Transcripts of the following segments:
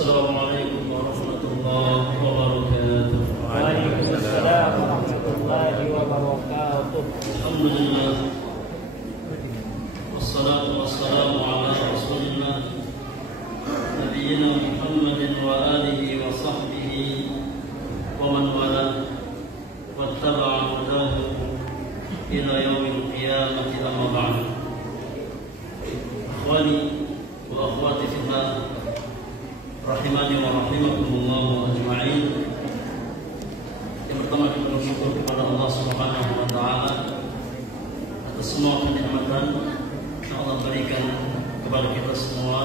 Assalamualaikum warahmatullahi wabarakatuh. Waalaikumsalam warahmatullahi wabarakatuh. Alhamdulillah. Wassalatu wassalamu ala Rasulillah Nabiyyina Muhammadin wa alihi wa sahbihi wa man wala wattaba'a hudahu ila yaumil qiyamati amma ba'd. Ikhwani wa akhwati fillah, rahimani wa rahimakumullah ajma'in. Yang pertama, kita bersyukur kepada Allah Subhanahu wa taala atas semua kenikmatan yang Allah berikan kepada kita semua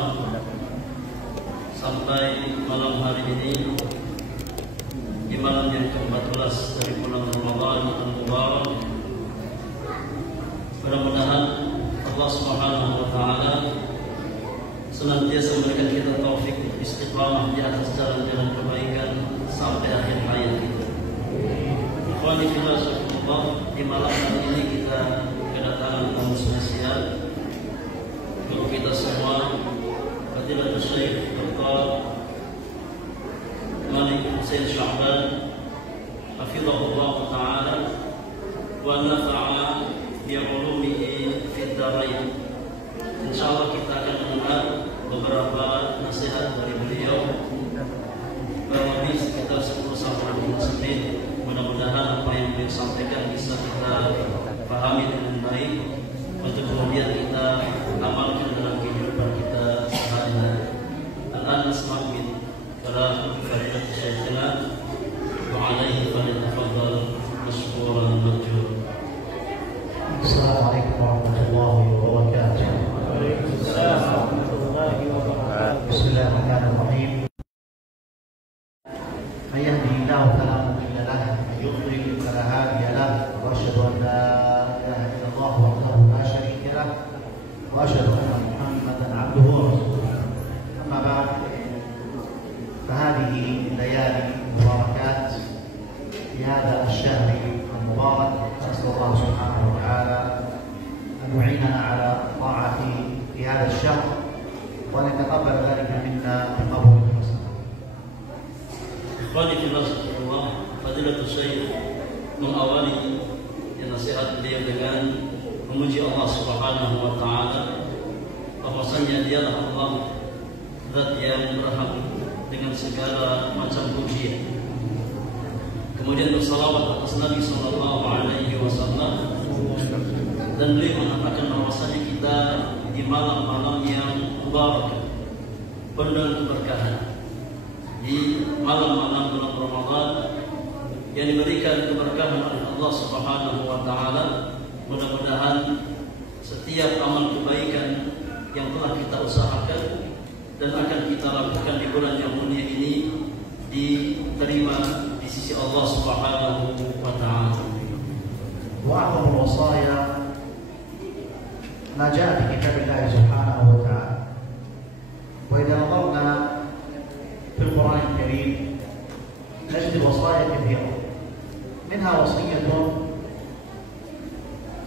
sampai malam hari ini, di malam yang ke-14 dari bulan Ramadan al-Mubarak. Mudah-mudahan Allah Subhanahu wa taala senantiasa memberikan kita taufik istiqamah di atas jalan-jalan kebaikan sampai akhir hayat kita. Ikhwani fillah, di malam hari ini kita kedatangan tamu spesial untuk kita semua, Fadilatul Syekh Dr. Malik Hussein Syahban, hafizahullah taala wa nafa'a bi 'ulumihi fid dharain. Insyaallah kita akan mendengar beberapa nasihat dari beliau, kurang lebih sekitar 10-15 menit. Mudah-mudahan apa yang beliau sampaikan bisa kita pahami dengan baik untuk kemudian kita amalkan dalam kehidupan kita sehari-hari. Al-an nasma' min kalam fadilatul Syekhina wa alaihi falyatafaddal mashkuran majur. Assalamualaikum warahmatullahi wabarakatuh. Waalaikumsalam warahmatullahi wabarakatuh. Bismillahirrahmanirrahim. Man yahdihillahu fala mudilla lahu wa man yudlil fala hadiya lahu wa asyhadu an la ilaha illallah wahdahu la syarika lahu wa asyhadu anna Muhammadan 'abduhu wa rasuluh. Amma ba'd, فهذه الليالي المباركات في هذا الشهر المبارك، نسأل الله سبحانه وتعالى أن يعيننا على طاعته في هذا الشهر وأن يتقبل ذلك منا بقبول حسن. Ikhwani fillah, Fadilatul Syekh mengawali nasihat beliau dengan memuji Allah Subhanahu wa taala, bahwasanya Dialah Allah, Zat yang berhak dengan segala macam pujian. Kemudian bersalawat atas Nabi sallallahu alaihi wasallam, dan beliau mengatakan bahwasanya kita di malam-malam yang mubarak, penuh dengan keberkahan, di malam-malam bulan Ramadan yang diberikan keberkahan oleh Allah Subhanahu wa taala. Mudah-mudahan setiap amal kebaikan yang telah kita usahakan dan akan kita lakukan di bulan yang mulia ini diterima di sisi Allah Subhanahu wa taala. وأعظم الوصايا ما جاء في كتاب الله سبحانه وتعالى. وإذا نظرنا في القرآن الكريم نجد وصايا كثيرة، منها وصية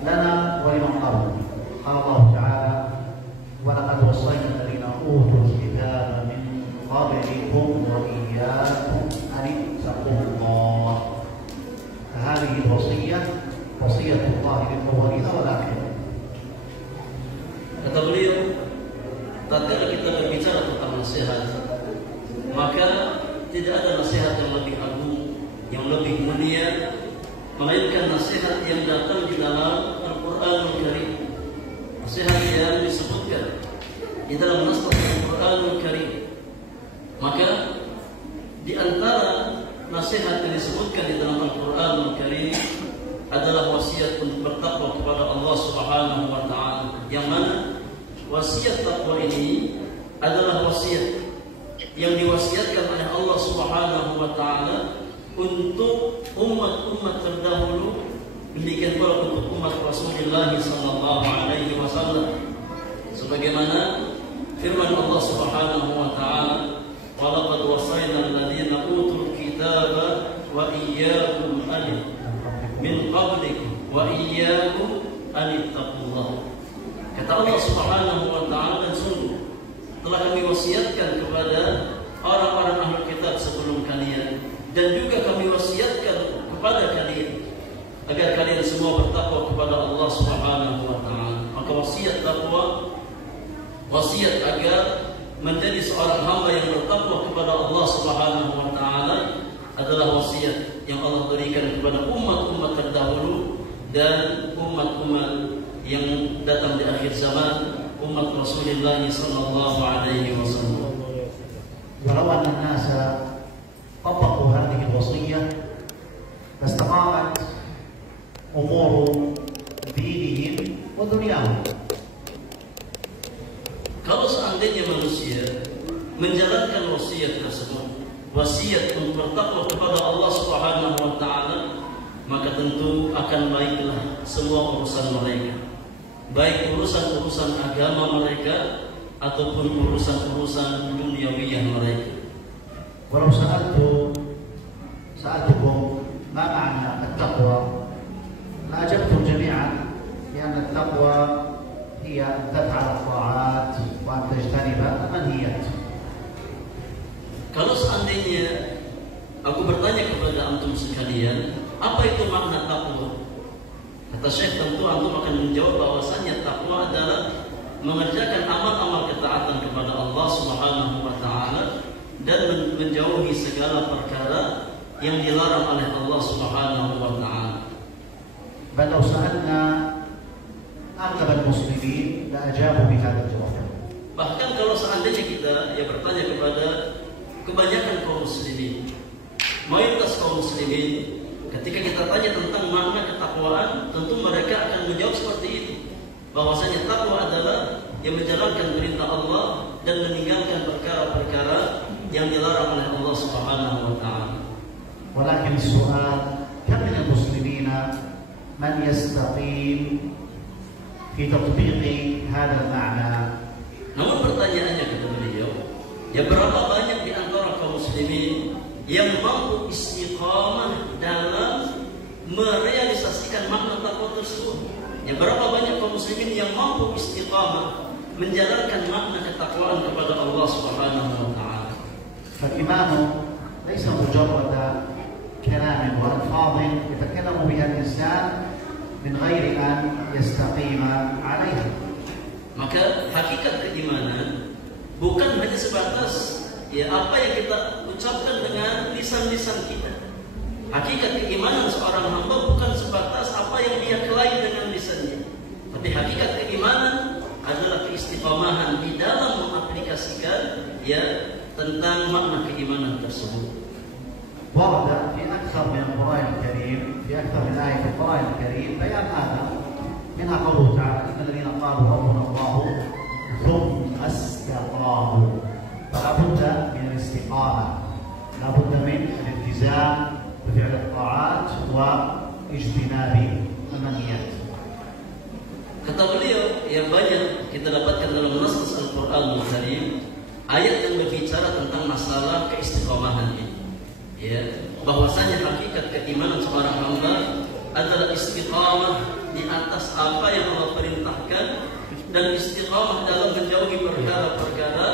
لنا ولمن قبلنا. قال الله تعالى: ولقد وصينا الذين أوتوا الكتاب من قبلكم وإياكم أن اتقوا الله. فهذه الوصية وصية الله للأولين والآخرين. Kata beliau, tatkala kita berbicara tentang nasihat, maka tidak ada nasihat yang lebih agung, yang lebih mulia, melainkan nasihat yang datang di dalam Al-Quranul Karim. Nasihat yang disebutkan di dalam naskah Al-Quranul Karim. Maka di antara nasihat yang disebutkan di dalam Al-Quranul Karim adalah wasiat untuk bertakwa kepada Allah Subhanahu wa taala, yang mana wasiat takwa ini adalah wasiat yang diwasiatkan oleh Allah Subhanahu wa taala untuk umat-umat terdahulu, demikian pula untuk umat Rasulullah sallallahu alaihi wasallam, sebagaimana firman Allah Subhanahu wa taala: "Wa laqad wasayna alladziina utul kitaba wa iyyakum an min qablikum wa iyyakum an ittaqullah." Kata Allah Subhanahu wa taala, dan sungguh telah kami wasiatkan kepada orang seorang hamba yang bertakwa kepada Allah Subhanahu wa taala adalah wasiat yang Allah berikan kepada umat-umat terdahulu dan umat-umat yang datang di akhir zaman, umat Rasulullah sallallahu alaihi wasallam. ولو أن الناس طبقوا هذه الوصية لاستقامت أمور دينهم ودنياهم. Kalau seandainya manusia menjalankan wasiat tersebut, wasiat untuk bertakwa kepada Allah Subhanahu wa taala, maka tentu akan baiklah semua urusan mereka, baik urusan-urusan agama mereka ataupun urusan-urusan duniawiyah mereka. ولو سألتكم ما معنى التقوى لأجبتم جميعا بأن التقوى هي أن تفعل الطاعات وأن تجتنب المنهيات. Kalau seandainya aku bertanya kepada antum sekalian, apa itu makna takwa? Kata Syekh, tentu antum akan menjawab bahwasanya takwa adalah mengerjakan amal-amal ketaatan kepada Allah Subhanahu wa taala dan menjauhi segala perkara yang dilarang oleh Allah Subhanahu wa taala. بل لو سألنا أغلب المسلمين لأجابوا بهذا الجواب. Bahkan kalau seandainya kita bertanya kepada kebanyakan kaum muslimin, mayoritas kaum muslimin, ketika kita tanya tentang makna ketakwaan, tentu mereka akan menjawab seperti itu, bahwasanya takwa adalah yang menjalankan perintah Allah dan meninggalkan perkara-perkara yang dilarang oleh Allah Subhanahu wa taala. ولكن السؤال كم من المسلمين من يستقيم في تطبيق هذا المعنى؟ Namun pertanyaannya kata beliau, berapa banyak di antara kaum muslimin yang mampu istiqamah dalam merealisasikan makna takwa tersebut? Berapa banyak kaum muslimin yang mampu istiqamah menjalankan makna ketakwaan kepada Allah Subhanahu wa taala? فالإيمان ليس مجرد كلام وألفاظ يتكلم بها الإنسان من غير أن يستقيم عليها. Maka hakikat keimanan bukan hanya sebatas apa yang kita ucapkan dengan lisan-lisan kita. Hakikat keimanan seorang hamba bukan sebatas apa yang dia kelai dengan lisannya. Tapi hakikat keimanan adalah keistiqomahan di dalam mengaplikasikan tentang makna keimanan tersebut. ورد في أكثر من القرآن الكريم، في أكثر من آية في القرآن الكريم بيان هذا، منها قوله تعالى: إن الذين قالوا ربنا الله ثم استقاموا. فلا بد من الاستقامة، لا بد من الالتزام بفعل الطاعات واجتناب المنهيات. Kata beliau, yang banyak kita dapatkan dalam nas Al-Quran Al-Karim, ayat yang berbicara tentang masalah keistiqomahan ini. Bahwasanya hakikat keimanan seorang hamba adalah istiqamah di atas apa yang Allah perintahkan dan istiqamah dalam menjauhi perkara-perkara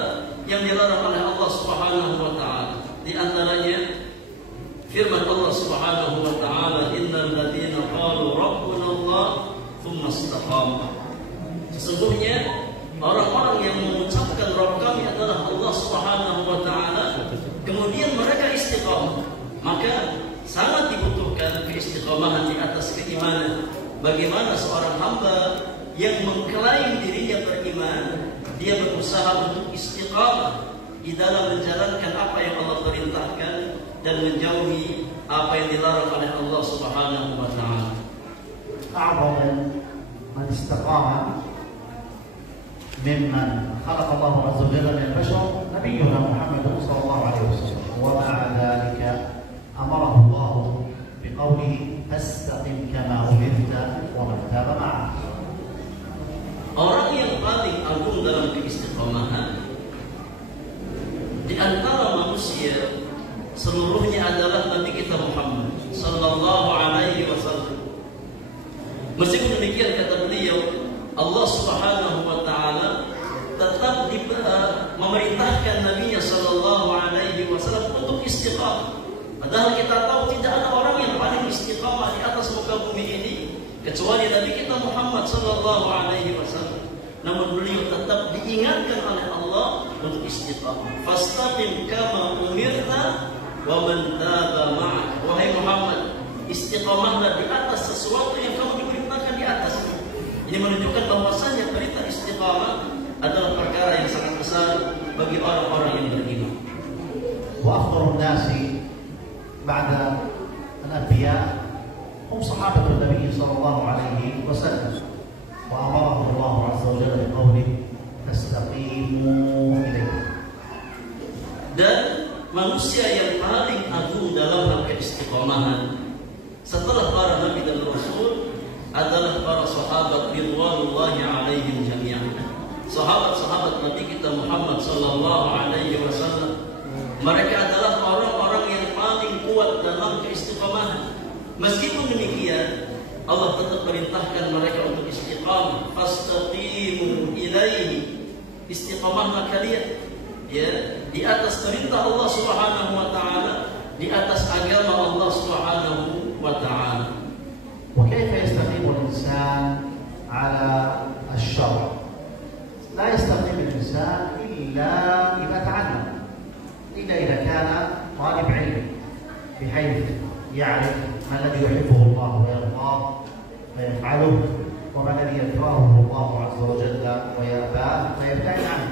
yang dilarang oleh Allah Subhanahu wa taala. Di antaranya firman Allah Subhanahu wa taala, "Innal ladzina qalu rabbuna Allah tsumma istaqamu." Sesungguhnya orang-orang yang mengucapkan Rabb kami adalah Allah Subhanahu wa taala, kemudian mereka istiqamah, maka sangat dibutuhkan keistiqamahan di atas keimanan. Bagaimana seorang hamba yang mengklaim dirinya beriman, dia berusaha untuk istiqamah di dalam menjalankan apa yang Allah perintahkan dan menjauhi apa yang dilarang oleh Allah Subhanahu wa taala. أعظم من استقام ممن خلق الله عز وجل من البشر نبينا محمد صلى الله عليه وسلم، ومع ذلك أمره الله بقوله: فاستقم كما أمرت ومن تاب معك. Orang yang paling agung dalam keistiqomahan di antara manusia seluruhnya adalah Nabi kita Muhammad sallallahu alaihi wasallam. Meskipun demikian, kata beliau, Allah Subhanahu wa taala tetap memerintahkan Nabi-Nya sallallahu alaihi wasallam untuk istiqamah. Padahal kita tahu tidak ada orang yang paling istiqamah di atas muka bumi ini kecuali Nabi kita Muhammad sallallahu alaihi wasallam. Namun beliau tetap diingatkan oleh Allah Allah untuk istiqamah. Fastaqim kama umirta wa man taba ma'ak. Wahai Muhammad, istiqamahlah di atas sesuatu yang kamu diperintahkan di atas. Ini menunjukkan bahwasanya perintah istiqamah adalah perkara yang sangat besar bagi orang-orang yang beriman. وأفضل الناس بعد الأنبياء هم صحابة النبي صلى الله عليه وسلم، وأمرهم الله عز وجل بقوله فاستقيموا إليه. Dan manusia yang paling agung dalam hal keistiqomahan setelah para nabi dan rasul adalah para sahabat ridwanullahi alaihim jami'an. Sahabat-sahabat Nabi kita Muhammad sallallahu alaihi wasallam, mereka adalah orang-orang yang paling kuat dalam keistiqomahan. Meskipun demikian, Allah tetap perintahkan mereka untuk istiqamah. Fastaqimu ilaihi, istiqamahlah kalian, ya, di atas perintah Allah Subhanahu wa taala, di atas agama Allah Subhanahu wa taala. وكيف يستقيم الإنسان على الشرع؟ لا يستقيم الإنسان إلا إذا تعلم، إلا إذا كان طالب علم بحيث يعرف ما الذي يحبه الله ويرضاه فيفعله، وما الذي يكرهه الله عز وجل ويأباه فيبتعد عنه.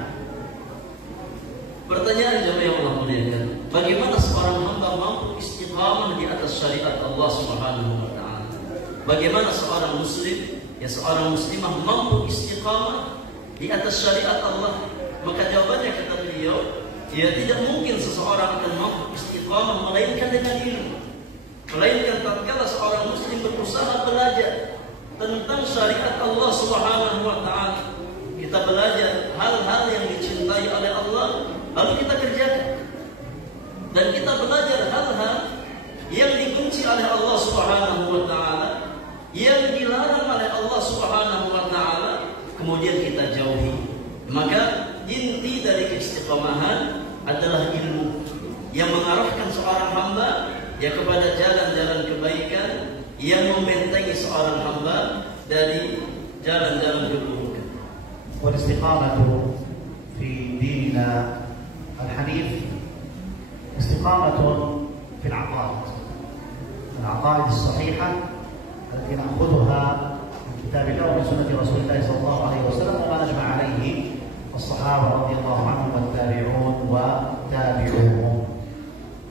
Pertanyaan jemaah yang Allah muliakan, bagaimana seorang hamba mampu istiqamah di atas syariat Allah Subhanahu wa taala? Bagaimana seorang muslim, ya seorang muslimah mampu istiqamah di atas syariat Allah? Maka jawabannya kata beliau, ya tidak mungkin seseorang akan mampu istiqamah melainkan dengan ilmu. Melainkan tatkala seorang muslim berusaha belajar tentang syariat Allah Subhanahu wa taala. Kita belajar hal-hal yang dicintai oleh Allah, lalu kita kerjakan. Dan kita belajar hal-hal yang dibenci oleh Allah Subhanahu wa taala, yang dilarang oleh Allah Subhanahu wa taala, kemudian kita jauhi. Maka inti dari keistiqomahan adalah ilmu yang mengarahkan seorang hamba ya kepada jalan-jalan kebaikan, yang membentengi seorang hamba dari jalan-jalan keburukan. والاستقامة في ديننا الحنيف استقامة في العقائد الصحيحة التي نأخذها من كتاب الله ومن سنة رسول الله صلى الله عليه وسلم، وما نجمع عليه الصحابة رضي الله عنهم والتابعون وتابعوهم.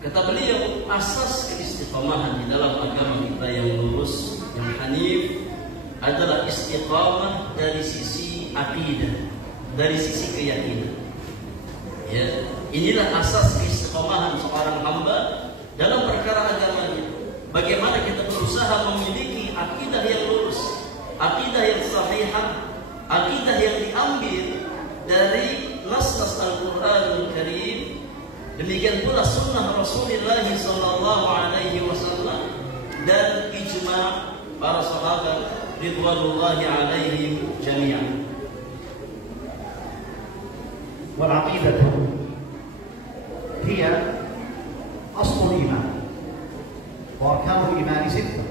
Kata beliau, asas keistiqomahan di dalam agama kita yang lurus, yang hanif, adalah istiqamah dari sisi akidah, dari sisi keyakinan. Ya, inilah asas keistiqomahan seorang hamba dalam perkara agamanya. Bagaimana kita berusaha memiliki akidah yang lurus, akidah yang sahihah, akidah yang diambil dari nas-nas Al-Qur'anul Karim. Demikian pula sunnah Rasulullah sallallahu alaihi wasallam dan ijma' para sahabat ridwanullahi alaihim jami'an. والعقيدة هي أصل الإيمان، وأركان الإيمان ستة: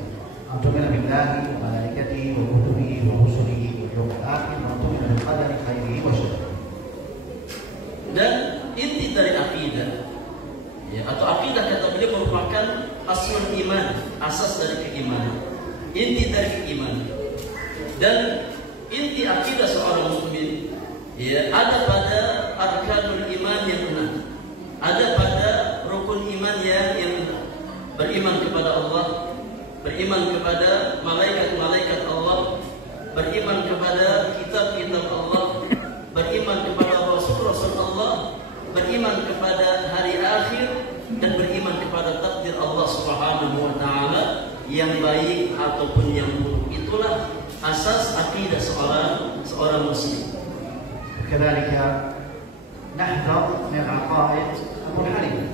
أن تؤمن بالله وملائكته وكتبه ورسله واليوم الآخر وأن تؤمن بالقدر خيره وشره. Dan inti dari akidah, ya, atau akidah kata beliau merupakan aslul iman, asas dari keimanan, inti dari keimanan. Dan inti akidah seorang mukmin, ya, ada pada arkanul iman yang benar, ada pada rukun iman yang benar. Beriman kepada Allah, beriman kepada malaikat-malaikat Allah, beriman kepada kitab-kitab Allah, beriman kepada rasul-rasul Allah, beriman kepada hari akhir, dan beriman kepada takdir Allah Subhanahu wa taala yang baik ataupun yang buruk. Itulah asas akidah seorang muslim. كذلك نحذر من العقائد المنحرفة،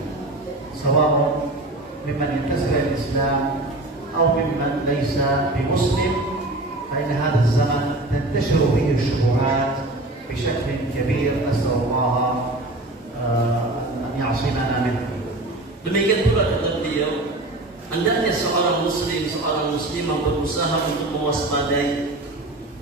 سواء ممن ينتسب إلى الإسلام أو ممن ليس بمسلم، فإن هذا الزمن تنتشر فيه الشبهات بشكل كبير، نسأل الله أن يعصمنا منه. Demikian pula kata beliau, hendaknya seorang muslim, seorang muslimah berusaha untuk mewaspadai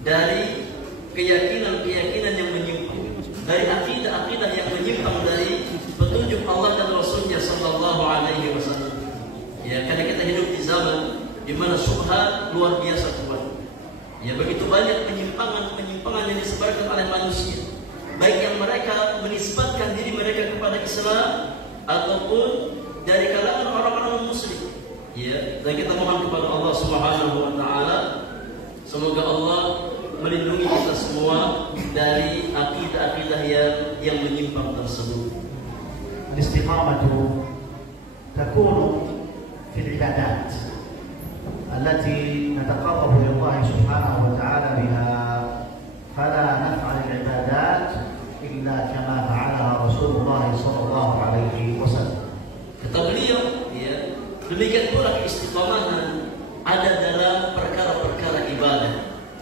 dari keyakinan-keyakinan yang menyimpang, dari akidah-akidah yang menyimpang dari petunjuk Allah dan Rasulnya Sallallahu Alaihi Wasallam. Ya, karena kita hidup di zaman di mana syubhat luar biasa kuat. Ya, begitu banyak penyimpangan yang disebarkan oleh manusia, baik yang mereka menisbatkan diri mereka kepada Islam ataupun dari kalangan orang-orang muslim. Ya, dan kita mohon kepada Allah Subhanahu wa taala semoga Allah melindungi kita semua dari akidah-akidah yang menyimpang tersebut. الاستقامة تكون في العبادات التي نتقرب إلى الله سبحانه وتعالى بها، فلا نفعل العبادات إلا كما فعلها رسول الله صلى الله عليه وسلم. Kata beliau, ya, demikian pula keistiqamahan ada dalam perkara-perkara ibadah,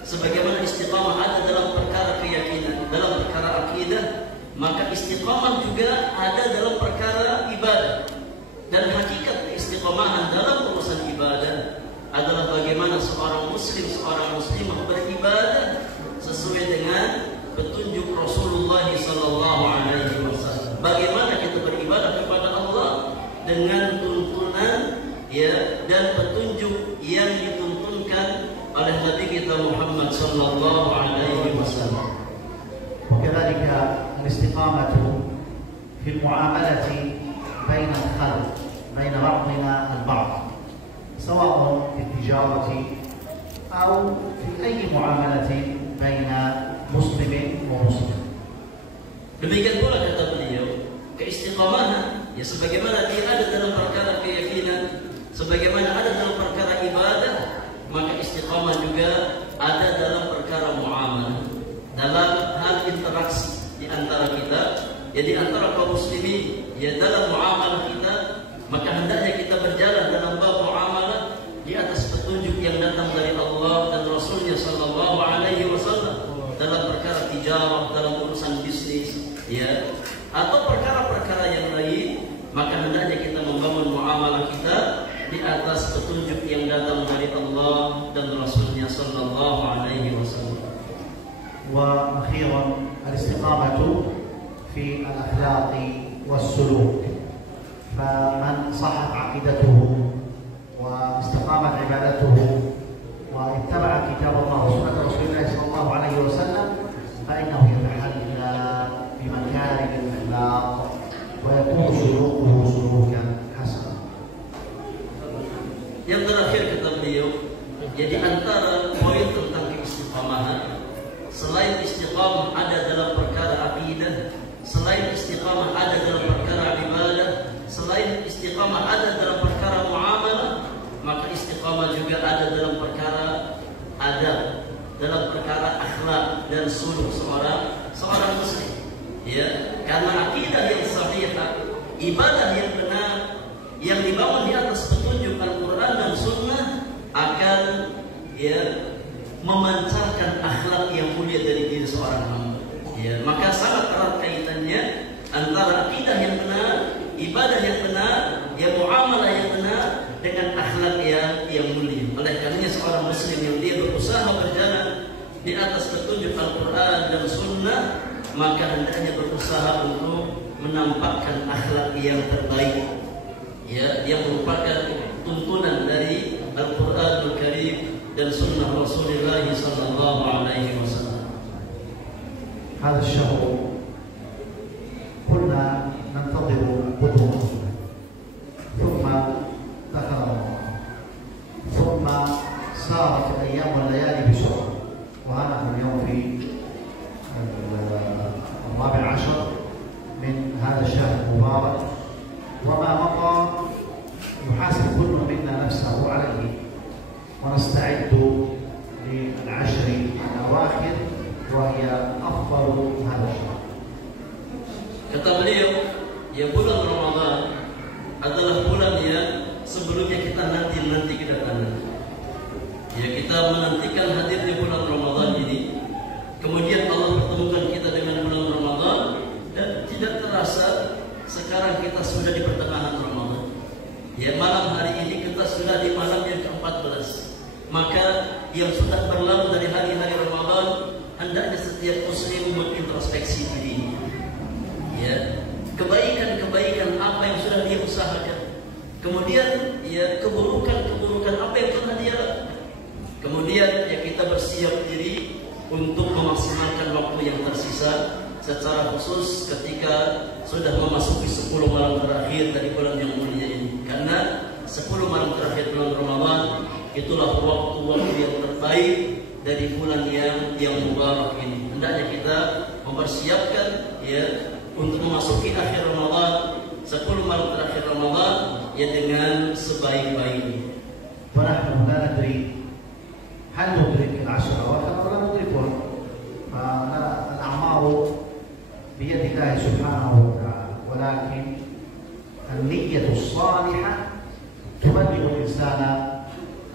sebagaimana istiqamah ada dalam perkara keyakinan, dalam perkara akidah, maka istiqamah juga ada dalam perkara ibadah. Dan hakikat keistiqamahan dalam urusan ibadah adalah bagaimana seorang muslim, seorang muslimah beribadah sesuai dengan petunjuk Rasulullah sallallahu alaihi wasallam. Bagaimana kita beribadah kepada Allah dengan tuntunan, ya, dan petunjuk yang dituntunkan oleh Nabi kita Muhammad sallallahu alaihi wasallam. وكذلك الاستقامة في المعاملة بين الخلق، بين بعضنا البعض، سواء في التجارة أو في أي معاملة بين مسلم ومسلم. Demikian pula kata beliau, keistiqamahan, ya, sebagaimana dia ada dalam perkara keyakinan, sebagaimana ada dalam perkara ibadah, maka istiqamah juga ada dalam perkara muamalah, dalam hal interaksi di antara kita, ya, di antara kaum muslimin, ya, dalam muamalah kita, maka hendaknya kita berjalan dalam bab muamalah di atas petunjuk yang datang dari Allah dan Rasulnya Sallallahu Alaihi Wasallam dalam perkara tijarah, dalam urusan bisnis, ya, atau perkara-perkara yang lain, maka hendaknya kita membangun muamalah kita di atas petunjuk yang datang dari Allah dan Rasulnya Sallallahu Alaihi Wasallam. وأخيرا الاستقامة في الأخلاق والسلوك، فمن صحت عقيدته واستقامت عبادته واتبع كتاب الله وسنة رسول الله صلى الله عليه وسلم فإنه يتحلى بمكارم الأخلاق ويكون سلوكه سلوكا حسنا. Yang terakhir kata beliau, jadi antara poin tentang keistiqamahan, selain istiqamah ada dalam perkara akidah, selain istiqamah ada dalam perkara ibadah, selain istiqamah ada dalam perkara muamalah, maka istiqamah juga ada dalam perkara adab, dalam perkara akhlak dan suluk seorang muslim. Ya, karena akidah yang sahihah, ibadah yang benar, yang dibangun di atas petunjuk Al-Quran dan Sunnah akan, ya, memancarkan akhlak yang mulia dari diri seorang hamba. Ya, maka sangat erat kaitannya antara akidah yang benar, ibadah yang benar, ya, muamalah yang benar dengan akhlak yang mulia. Oleh karenanya seorang muslim yang dia berusaha berjalan di atas petunjuk Al-Quran dan Sunnah, maka hendaknya berusaha untuk menampakkan akhlak yang terbaik, ya, yang merupakan tuntunan dari Al-Quranul Karim dan Sunnah Rasulullah Sallallahu Alaihi Wasallam. هذا الشهر كنا ننتظر قدومه، ثم دخل رمضان، ثم سارت الأيام والليالي بسرعة، وأنا اليوم في 14 من هذا الشهر المبارك، وما مضى يحاسب كل منا نفسه عليه، ونستعد للعشر الأواخر وهي أفضل هذا الشهر. Kata beliau, ya, bulan Ramadan adalah bulan yang sebelumnya kita nanti kedatangan. Ya, kita menantikan hadirnya bulan Ramadan ini. Kemudian Allah pertemukan kita dengan bulan Ramadan, dan tidak terasa sekarang kita sudah di pertengahan Ramadan. Ya, malam hari ini kita sudah di malam yang ke-14. Maka yang sudah berlalu dari hari-hari Ramadan, hendaknya setiap muslim mengintrospeksi diri. kebaikan-kebaikan apa yang sudah dia usahakan. Kemudian ya keburukan-keburukan apa yang pernah dia lakukan. Kemudian ya kita bersiap diri untuk memaksimalkan waktu yang tersisa, secara khusus ketika sudah memasuki 10 malam terakhir dari bulan yang mulia ini. Karena 10 malam terakhir bulan Ramadan itulah waktu-waktu yang terbaik dari bulan yang mubarak ini. Hendaknya kita mempersiapkan ya untuk memasuki akhir Ramadan, 10 malam terakhir Ramadan ya dengan sebaik-baiknya. ونحن لا ندري هل ندرك العشر الأواخر أو لا ندركها. فالأعمار بيد الله سبحانه وتعالى، ولكن النية الصالحة تبلغ الإنسان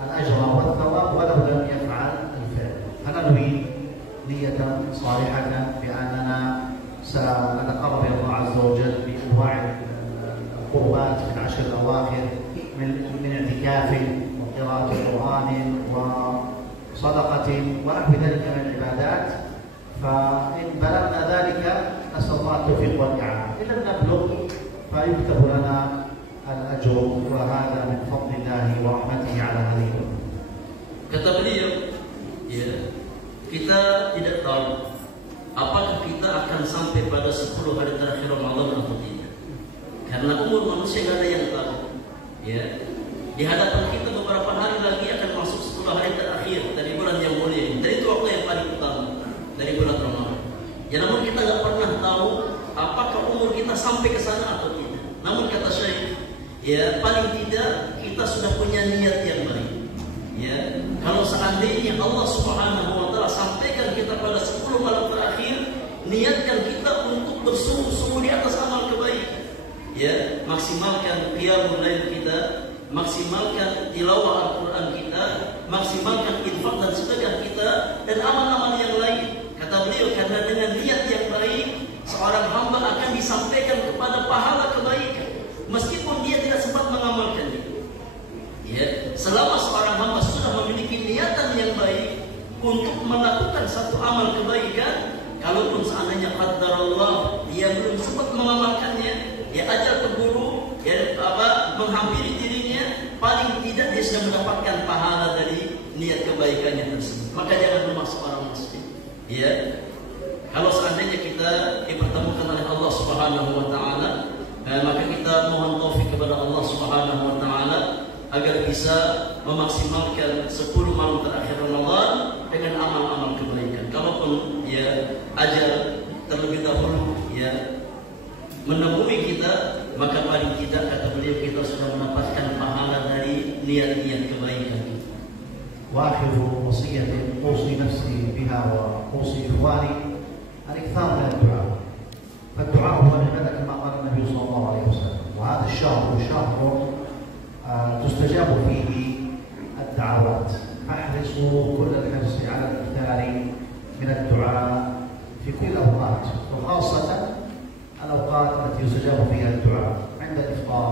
الأجر والثواب ولو لم يفعل الفعل. فننوي نية صالحة بأننا سنتقرب إلى الله عز وجل بأنواع القربات في العشر الأواخر من اعتكاف وقراءة قرآن وصدقة ونحو ذلك من العبادات. فإن بلغنا ذلك نسأل الله التوفيق والإعانة. إن لم نبلغ فيكتب لنا الأجر، وهذا من فضل الله ورحمته على هذه الأمة. Kata beliau, ya, kita tidak tahu apakah kita akan sampai pada 10 hari terakhir Ramadan atau tidak. Karena umur manusia tidak ada yang tahu. Ya, di hadapan kita beberapa hari lagi akan masuk 10 hari terakhir dari bulan yang mulia ini. Dan itu waktu yang paling utama dari bulan Ramadan. Ya, namun kita nggak pernah tahu apakah umur kita sampai ke sana atau tidak. Namun kata Syekh, ya paling tidak kita sudah punya niat yang baik. Ya, kalau seandainya Allah Subhanahu wa taala sampaikan kita pada 10 malam terakhir, niatkan kita untuk bersungguh-sungguh di atas amal kebaikan. Ya, maksimalkan qiyamul lail kita, maksimalkan tilawah Al-Qur'an kita, maksimalkan infak dan sedekah kita dan amal-amal yang lain. Kata beliau, karena dengan niat yang baik seorang hamba akan disampaikan kepada pahala kebaikan meskipun dia tidak sempat mengamalkannya. Ya, selama seorang hamba sudah memiliki niatan yang baik untuk melakukan satu amal kebaikan, kalaupun seandainya qadarullah dia belum sempat mengamalkannya, dia ajal keburu, ya menghampiri dirinya, paling tidak dia sudah mendapatkan pahala dari niat kebaikannya tersebut. Maka jangan memaksa orang muslim. Ya, kalau seandainya kita dipertemukan oleh Allah Subhanahu wa taala, maka kita mohon taufik kepada Allah Subhanahu wa taala agar bisa memaksimalkan 10 malam terakhir Ramadan dengan amal-amal kebaikan. Kalaupun ya ajal terlebih dahulu ya menemui kita, maka paling tidak kata beliau kita sudah mendapatkan pahala dari niat-niat kebaikan. وآخر وصية أوصي نفسي بها وأوصي إخواني الإكثار من الدعاء. فالدعاء هو العبادة كما قال النبي صلى الله عليه وسلم، وهذا الشهر هو شهر تستجاب فيه الدعوات. فاحرصوا كل الحرص على الإكثار من الدعاء في كل الأوقات، وخاصة الأوقات التي يستجاب فيها الدعاء عند الإفطار،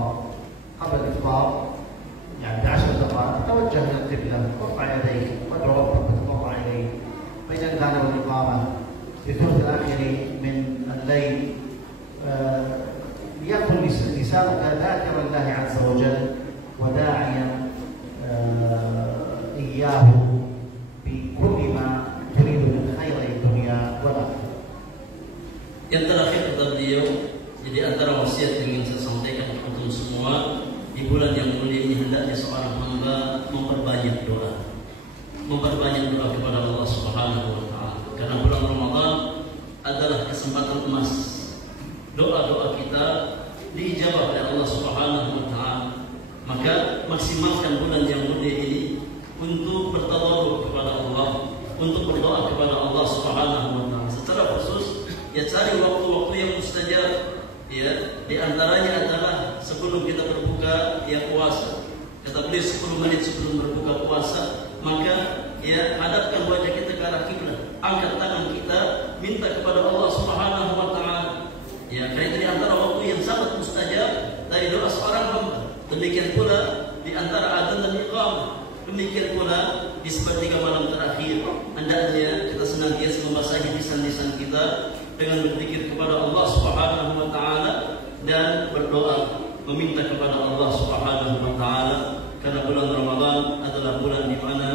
قبل الإفطار يعني ب10 دقائق توجه إلى القبلة، وارفع يديك وادعو ربك وتضرع إليه. بين الأذان والإقامة في الثلث الآخر من الليل ليكن لسانك ذاكرا لله عز وجل وداعيا إياه بكل ما تريد من خير الدنيا والآخرة. Yang terakhir kata beliau, jadi antara wasiat yang ingin saya sampaikan untuk semua di bulan yang mulia ini, hendaknya seorang hamba memperbanyak doa, kepada Allah Subhanahu wa taala. Karena bulan Ramadan adalah kesempatan emas. Doa-doa kita diijabah oleh Allah Subhanahu wa taala. Maka maksimalkan bulan yang mulia ini untuk bertawadhu kepada Allah, untuk berdoa kepada Allah Subhanahu wa taala. Secara khusus ya cari waktu-waktu yang mustajab. Ya, di antaranya adalah sebelum kita berbuka ya puasa. Kata beliau 10 menit sebelum berbuka puasa, maka ya hadapkan wajah kita ke arah kiblat, angkat tangan kita, minta kepada Allah Subhanahu wa taala. Ya, karena itu di antara waktu yang sangat mustajab dari doa seorang hamba. Demikian pula di antara adzan dan iqamah. Demikian pula di sepertiga malam terakhir, hendaknya kita senantiasa membasahi lisan-lisan kita dengan berzikir kepada Allah Subhanahu wa taala dan berdoa meminta kepada Allah Subhanahu wa taala, karena bulan Ramadan adalah bulan di mana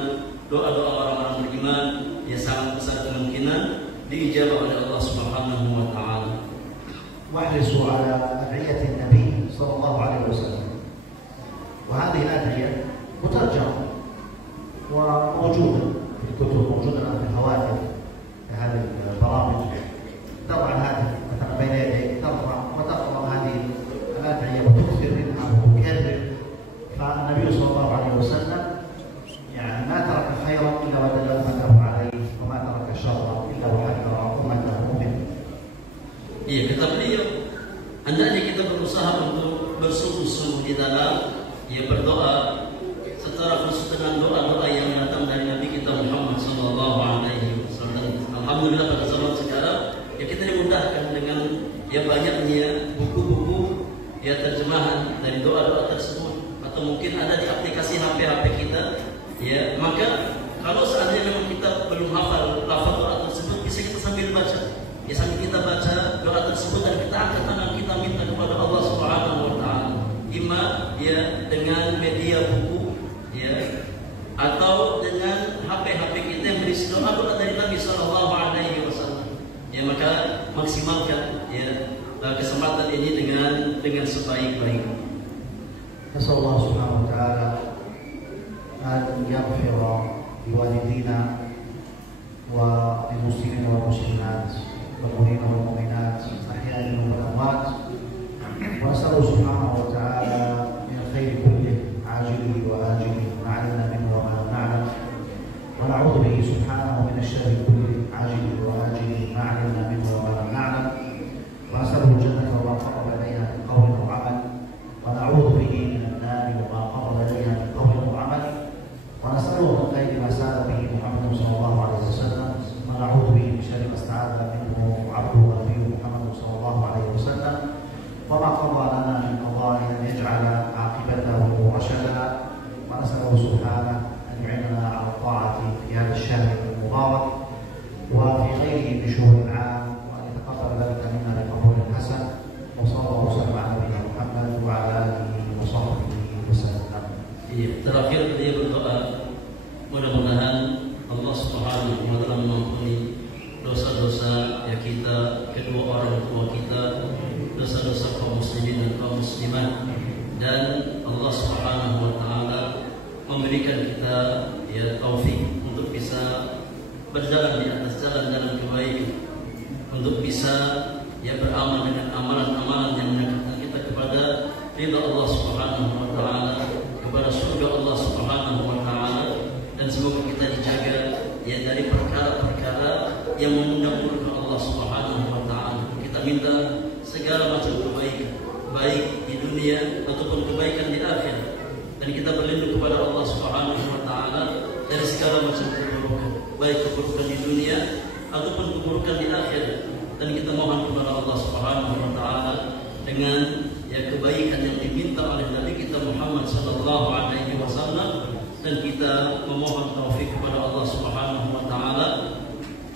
doa-doa orang-orang beriman sangat besar kemungkinan diijabah oleh Allah Subhanahu wa taala. واحرصوا على أدعية النبي صلى الله عليه وسلم، وهذه الأدعية مترجمة وموجودة في الكتب، موجودة في الهواتف، في هذه البرامج. تضع الهاتف مثلا بين يديك، تقرأ وتقرأ هذه الأدعية وتكثر منها وتكرر. فالنبي صلى الله عليه وسلم يعني ما ترك خيرا إلا ودل أمته عليه، وما ترك شرا إلا وحذر أمته منه. Iya, kata beliau, hendaknya kita berusaha untuk bersungguh-sungguh di dalam berdoa secara khusus dengan doa-doa yang datang dari Nabi kita Muhammad sallallahu alaihi wasallam. Alhamdulillah pada zaman sekarang kita dimudahkan dengan banyaknya buku-buku terjemahan dari doa-doa tersebut, atau mungkin ada di aplikasi HP kita. Maka kalau seandainya memang kita belum hafal lafaz doa tersebut, bisa kita sambil baca. Sambil kita baca doa tersebut dan kita angkat tangan kita minta kepada Allah Subhanahu wa taala. Imma dengan media buku atau dengan HP kita yang berisi doa-doa dari Nabi sallallahu alaihi wasallam. Maka maksimalkan kesempatan ini dengan sebaik-baiknya. Nasallahu subhanahu wa ta'ala an yaghfira liwalidina wa lilmuslimin wal muslimat والمؤمنين والمؤمنات الأحياء منهم والأموات، ونسأله سبحانه وتعالى من الخير كله عاجله وآجله ما علمنا منه وما لم نعلم، ونعوذ به سبحانه من الشر كله عاجله وآجله ما علمنا منه وما لم نعلم، ونسأله الجنة وما قرب إليها من قول وعمل، ونعوذ به من النار وما قرب إليها من قول وعمل، ونسأله من خير ما سأل به محمد صلى الله عليه وسلم، ونعوذ به من شر ما استعاذ منه عبده ونبيه محمد صلى الله عليه وسلم، وما قضى لنا من قضاء ان يجعل عاقبته رشدا، ونسأله سبحانه ان يعيننا على الطاعه في هذا الشهر المبارك وفي غيره من شهور العام، وان يتقبل ذلك منا بقبول حسن، وصلى الله وسلم على نبينا محمد وعلى اله وصحبه وسلم. Terakhir dia berdoa, mudah-mudahan Allah Subhanahu wa taala mengampuni dosa-dosa kita, kedua orang tua kita, dosa-dosa kaum muslimin dan kaum muslimat, dan Allah Subhanahu wa taala memberikan kita taufik untuk bisa berjalan di atas jalan-jalan kebaikan, untuk bisa beramal dengan amalan-amalan yang mendekatkan kita kepada ridha Allah Subhanahu wa taala, kepada surga Allah Subhanahu wa taala, dan semoga kita dijaga dari perkara-perkara yang mengundang murka Allah Subhanahu wa taala. Kita minta segala macam kebaikan, baik di dunia ataupun kebaikan di akhirat, dan kita berlindung kepada Allah Subhanahu wa taala dari segala macam keburukan, baik keburukan di dunia ataupun keburukan di akhirat. Dan kita mohon kepada Allah Subhanahu wa taala dengan kebaikan yang diminta oleh Nabi kita Muhammad sallallahu alaihi wasallam, dan kita memohon taufik kepada Allah Subhanahu wa taala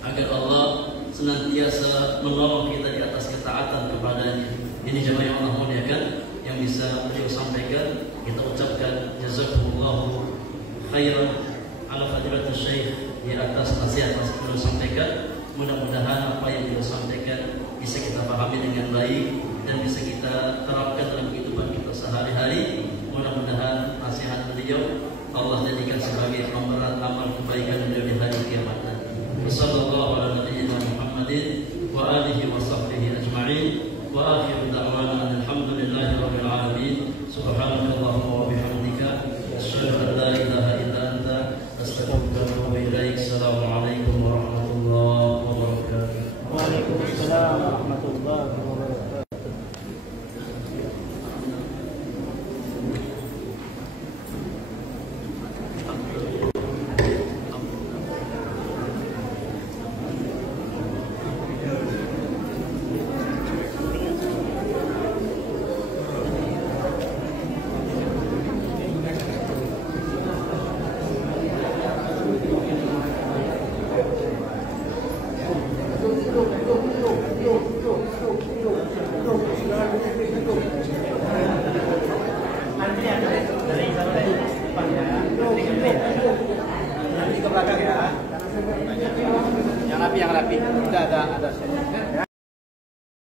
agar Allah senantiasa menolong kita di atas ketaatan kepadanya. Ini jemaah yang Allah muliakan yang bisa beliau sampaikan, kita ucapkan jazakumullahu khairan ala fadilatul syekh di atas nasihat yang beliau sampaikan. Mudah-mudahan apa yang beliau sampaikan bisa kita pahami dengan baik dan bisa kita terapkan dalam kehidupan kita sehari-hari. Mudah-mudahan nasihat beliau Allah jadikan sebagai pemberat amal kebaikan beliau di hari kiamat nanti. Wassallallahu ala nabiyyina Muhammadin wa alihi wa sahbihi ajma'in, wa akhiru da'wana alhamdulillahi rabbil alamin. Subhanakallahumma wa bihamdika asyhadu an la ilaha illa anta astaghfiruka wa atubu ilaik. Assalamualaikum warahmatullahi wabarakatuh. Waalaikumsalam warahmatullahi wabarakatuh. Go. Yang rapi. Udah ada. Ya.